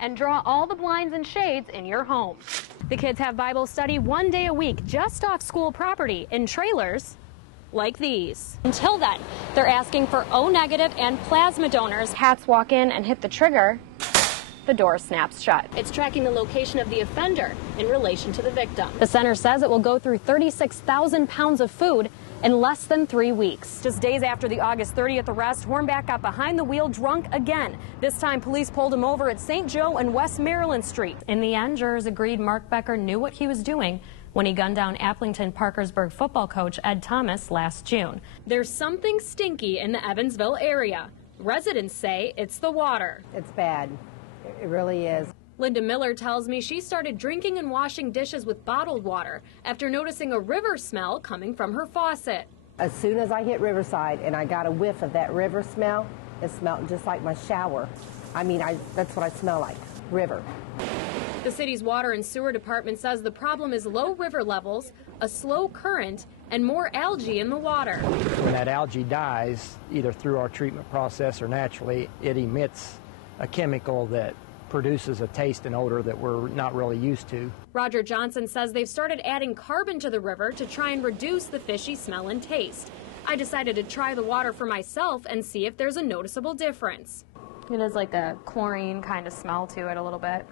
and draw all the blinds and shades in your home. The kids have Bible study 1 day a week just off school property in trailers like these. Until then, they're asking for O negative and plasma donors. Cats walk in and hit the trigger. The door snaps shut. It's tracking the location of the offender in relation to the victim. The center says it will go through 36,000 pounds of food in less than 3 weeks. Just days after the August 30th arrest, Hornback got behind the wheel drunk again. This time, police pulled him over at St. Joe and West Maryland Street. In the end, jurors agreed Mark Becker knew what he was doing when he gunned down Applington-Parkersburg football coach Ed Thomas last June. There's something stinky in the Evansville area. Residents say it's the water. It's bad. It really is. Linda Miller tells me she started drinking and washing dishes with bottled water after noticing a river smell coming from her faucet. As soon as I hit Riverside and I got a whiff of that river smell, it smelled just like my shower. I mean, that's what I smell like, river. The city's water and sewer department says the problem is low river levels, a slow current, and more algae in the water. When that algae dies, either through our treatment process or naturally, it emits a chemical that produces a taste and odor that we're not really used to. Roger Johnson says they've started adding carbon to the river to try and reduce the fishy smell and taste. I decided to try the water for myself and see if there's a noticeable difference. It has like a chlorine kind of smell to it a little bit.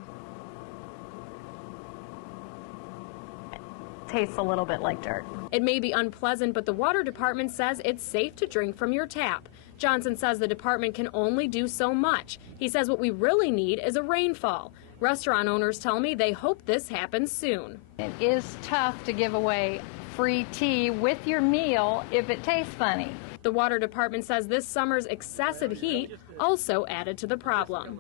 Tastes a little bit like dirt. It may be unpleasant, but the water department says it's safe to drink from your tap. Johnson says the department can only do so much. He says what we really need is a rainfall. Restaurant owners tell me they hope this happens soon. It is tough to give away free tea with your meal if it tastes funny. The water department says this summer's excessive heat also added to the problem.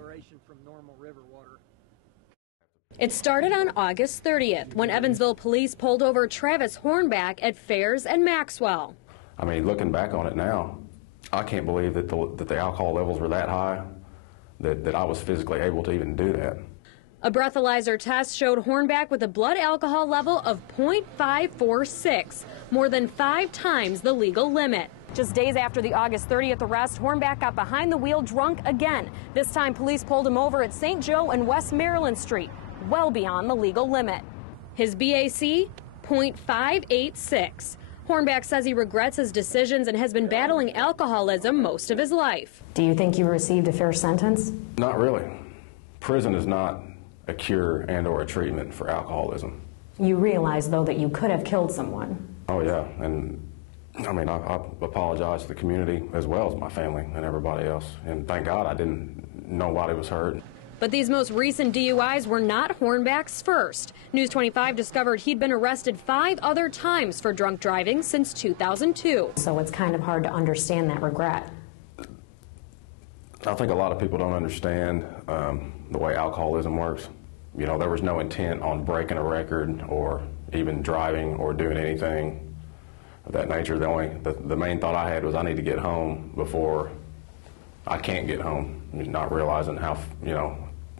It started on August 30th when Evansville police pulled over Travis Hornback at Fairs and Maxwell. I mean, looking back on it now, I can't believe that the alcohol levels were that high, that I was physically able to even do that. A breathalyzer test showed Hornback with a blood alcohol level of .546, more than 5 times the legal limit. Just days after the August 30th arrest, Hornback got behind the wheel drunk again. This time, police pulled him over at St. Joe and West Maryland Street, well beyond the legal limit. His BAC, .586. Hornback says he regrets his decisions and has been battling alcoholism most of his life. Do you think you received a fair sentence? Not really. Prison is not a cure and or a treatment for alcoholism. You realize, though, that you could have killed someone. Oh, yeah. And I mean, I apologize to the community as well as my family and everybody else. And thank God I didn't. Nobody was hurt. But these most recent DUIs were not Hornback's first. News 25 discovered he'd been arrested 5 other times for drunk driving since 2002. So it's kind of hard to understand that regret. I think a lot of people don't understand the way alcoholism works. You know, there was no intent on breaking a record or even driving or doing anything of that nature. The main thought I had was I need to get home before I can't get home, not realizing how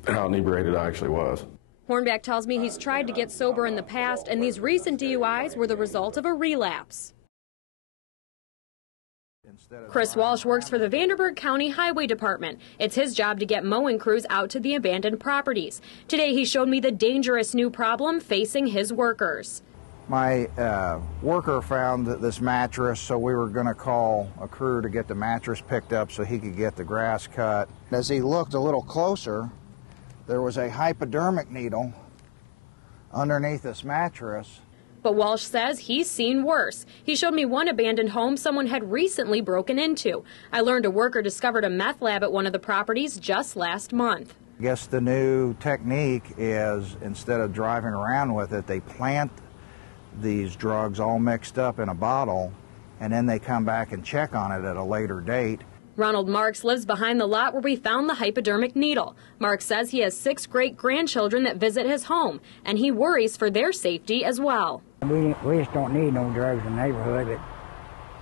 inebriated I actually was. Hornback tells me he's tried to get sober in the past, and these recent DUIs were the result of a relapse. Chris Walsh works for the Vanderburgh County Highway Department. It's his job to get mowing crews out to the abandoned properties. Today he showed me the dangerous new problem facing his workers. My worker found this mattress, so we were going to call a crew to get the mattress picked up so he could get the grass cut. As he looked a little closer, there was a hypodermic needle underneath this mattress. But Walsh says he's seen worse. He showed me one abandoned home someone had recently broken into. I learned a worker discovered a meth lab at one of the properties just last month. I guess the new technique is, instead of driving around with it, they plant these drugs all mixed up in a bottle, and then they come back and check on it at a later date. Ronald Marks lives behind the lot where we found the hypodermic needle. Marks says he has 6 great-grandchildren that visit his home, and he worries for their safety as well. We just don't need no drugs in the neighborhood, but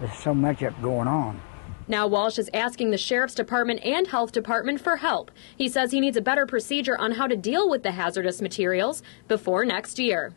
there's so much up going on. Now Walsh is asking the Sheriff's Department and Health Department for help. He says he needs a better procedure on how to deal with the hazardous materials before next year.